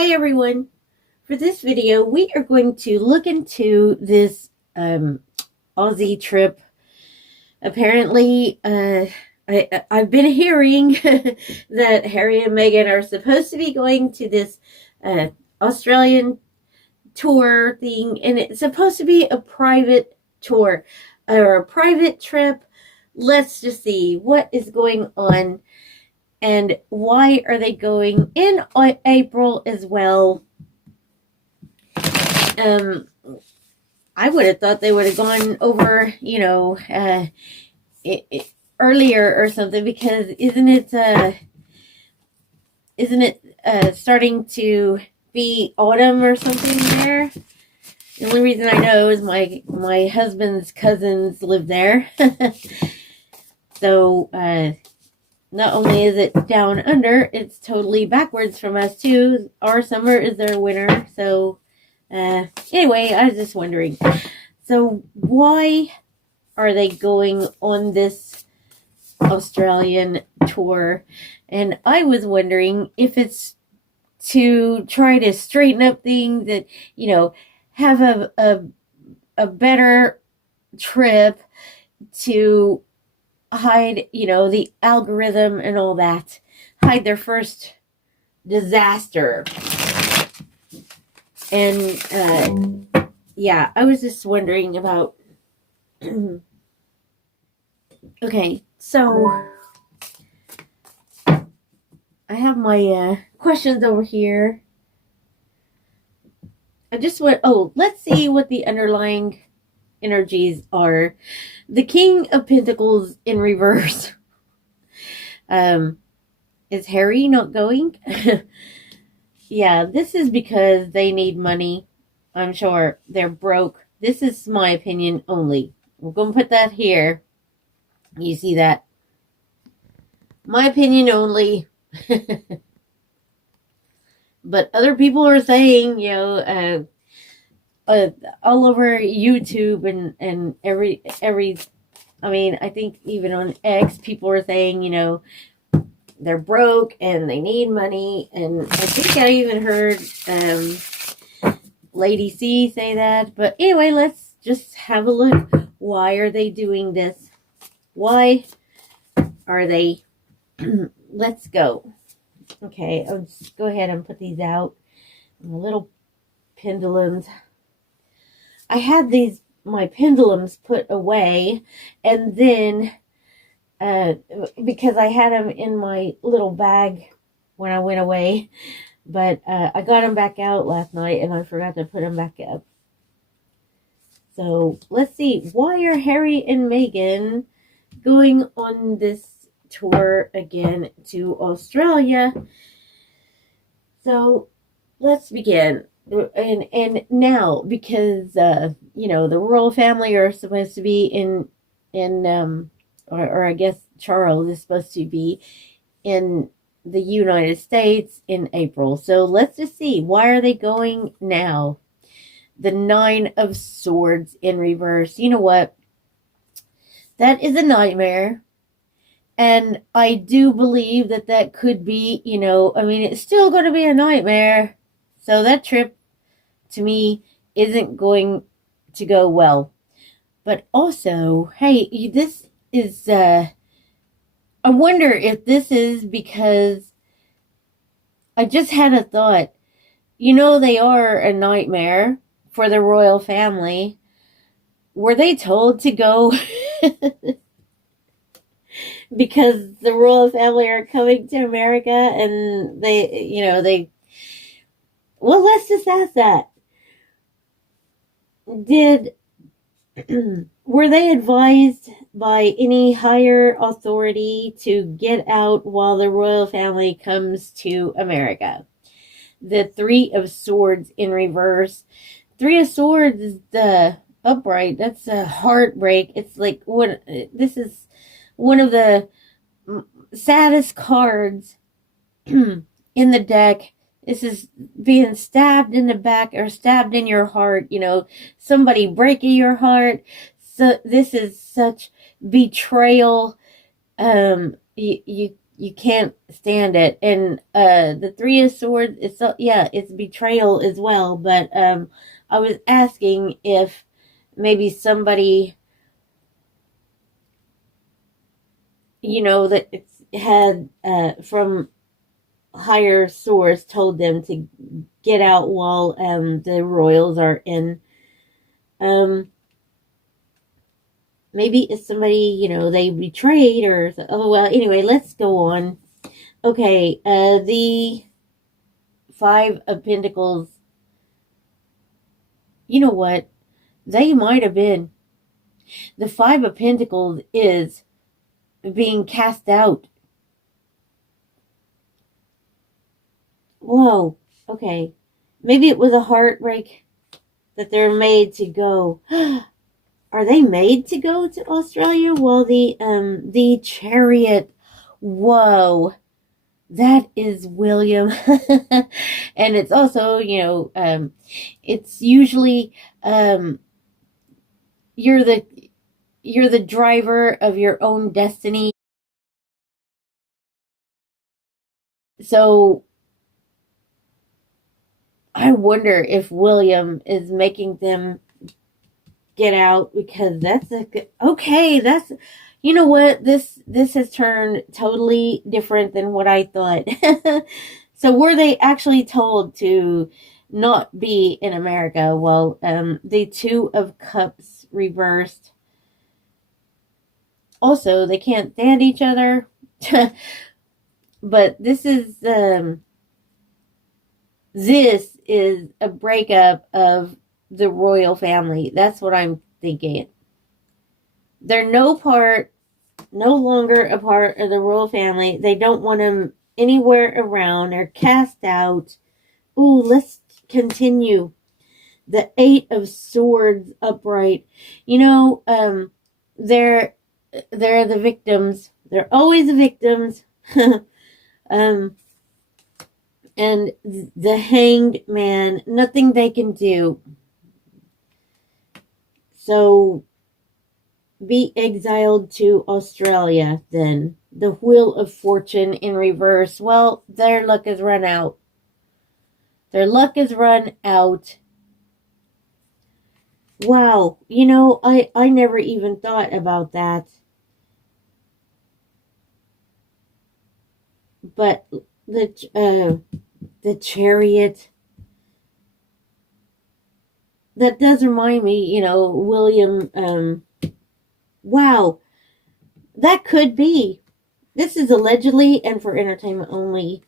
Hi everyone. For this video, we are going to look into this Aussie trip. Apparently, I've been hearing that Harry and Meghan are supposed to be going to this Australian tour thing, and it's supposed to be a private tour or a private trip. Let's just see what is going on and why are they going in April as well. I would have thought they would have gone over, earlier or something, because isn't it starting to be autumn or something there? The only reason I know is my husband's cousins live there. So not only is it down under, it's totally backwards from us too. Our summer is their winter. So anyway, I was just wondering. So why are they going on this Australian tour? And I was wondering if it's to try to straighten up things, that, have a better trip, to hide, the algorithm and all that, hide their first disaster. And yeah, I was just wondering about okay, so I have my questions over here. I just went, let's see what the underlying energies are. The King of Pentacles in reverse. Is Harry not going? Yeah, this is because they need money. I'm sure they're broke. This is my opinion only. We're going to put that here. You see that? My opinion only. But other people are saying, all over YouTube and every, I mean, I think even on X, people are saying, they're broke and they need money. And I think I even heard Lady C say that. But anyway, let's just have a look. Why are they doing this? Why are they? Let's go. Okay, I'll just go ahead and put these out. Little pendulums. I had my pendulums put away, and then because I had them in my little bag when I went away, but I got them back out last night and I forgot to put them back up. So let's see, why are Harry and Meghan going on this tour again to Australia? So let's begin. And now, because the royal family are supposed to be or I guess Charles is supposed to be in the United States in April. So let's just see, why are they going now? The Nine of Swords in reverse. You know what? That is a nightmare. And I do believe that could be, I mean, it's still going to be a nightmare. So that trip, to me, isn't going to go well. But also, hey, this is, I wonder if this is because I just had a thought. They are a nightmare for the royal family. Were they told to go because the royal family are coming to America and well, let's just ask that. Were they advised by any higher authority to get out while the royal family comes to America? The Three of Swords in reverse. Three of Swords is the upright. That's a heartbreak. It's like this is one of the saddest cards in the deck. This is being stabbed in the back or stabbed in your heart, somebody breaking your heart. So this is such betrayal. You you can't stand it. And the Three of Swords, it's betrayal as well. But I was asking if maybe somebody, that it's had from higher source told them to get out while the royals are in. Maybe it's somebody, they betrayed, or, oh, well, anyway, let's go on. Okay, the Five of Pentacles, you know what? They might have been. The Five of Pentacles is being cast out. Whoa, okay. Maybe it was a heartbreak that they're made to go. Are they made to go to Australia? Well, the Chariot. Whoa. That is William. And it's also, it's usually you're the driver of your own destiny. So I wonder if William is making them get out, because that's that's, you know what, this has turned totally different than what I thought. So were they actually told to not be in America? Well, the Two of Cups reversed. Also, they can't stand each other. But this is a breakup of the royal family. That's what I'm thinking. They're no longer a part of the royal family. They don't want them anywhere around. They're cast out. Ooh, let's continue. The Eight of Swords upright. They're the victims. They're always the victims. And the Hanged Man, nothing they can do. So be exiled to Australia then. The Wheel of Fortune in reverse. Well, their luck has run out. Their luck has run out. Wow. I never even thought about that. But the Chariot, that does remind me, William, wow, that could be. This is allegedly and for entertainment only,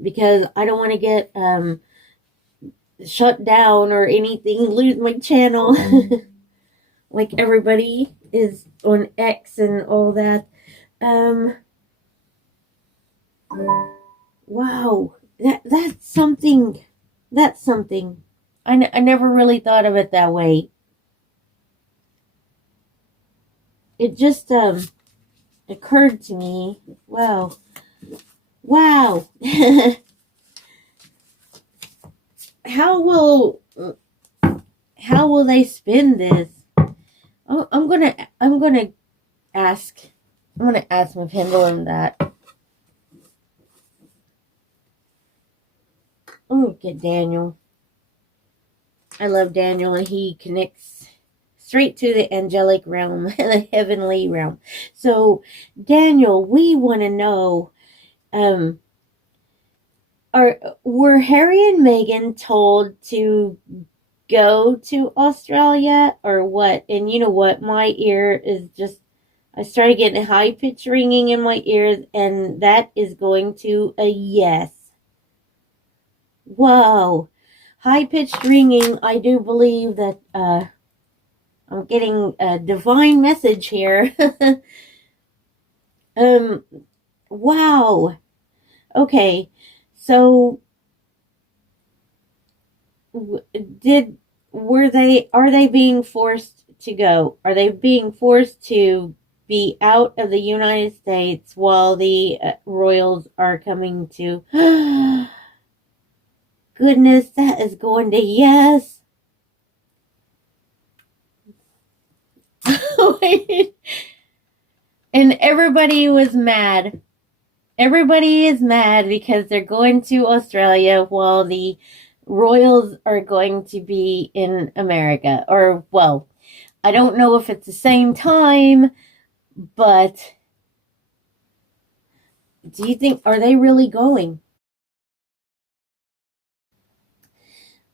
because I don't want to get shut down or anything, lose my channel. Like everybody is on X and all that. Wow, that's something. That's something. I never really thought of it that way. It just occurred to me. Wow. How will they spin this? Oh, I'm gonna ask my pendulum that. Oh, get Daniel. I love Daniel, and he connects straight to the angelic realm, the heavenly realm. So, Daniel, we want to know, were Harry and Meghan told to go to Australia or what? And you know what? My ear is just, I started getting a high pitch ringing in my ears, and that is going to a yes. Whoa. High pitched ringing. I do believe that I'm getting a divine message here. Wow. Okay. So are they being forced to go? Are they being forced to be out of the United States while the royals are coming to? Goodness, that is going to yes. Wait. And everybody was mad. Everybody is mad because they're going to Australia while the royals are going to be in America. Or, well, I don't know if it's the same time, but do you think, are they really going?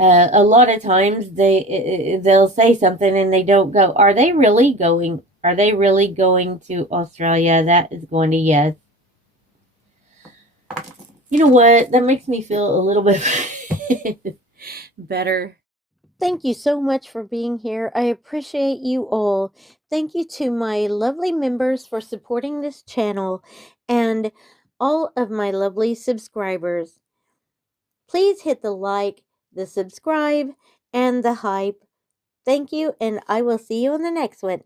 A lot of times they'll say something and they don't go. Are they really going? Are they really going to Australia? That is going to yes. You know what? That makes me feel a little bit better. Thank you so much for being here. I appreciate you all. Thank you to my lovely members for supporting this channel and all of my lovely subscribers. Please hit the like, the subscribe, and the hype. Thank you, and I will see you in the next one.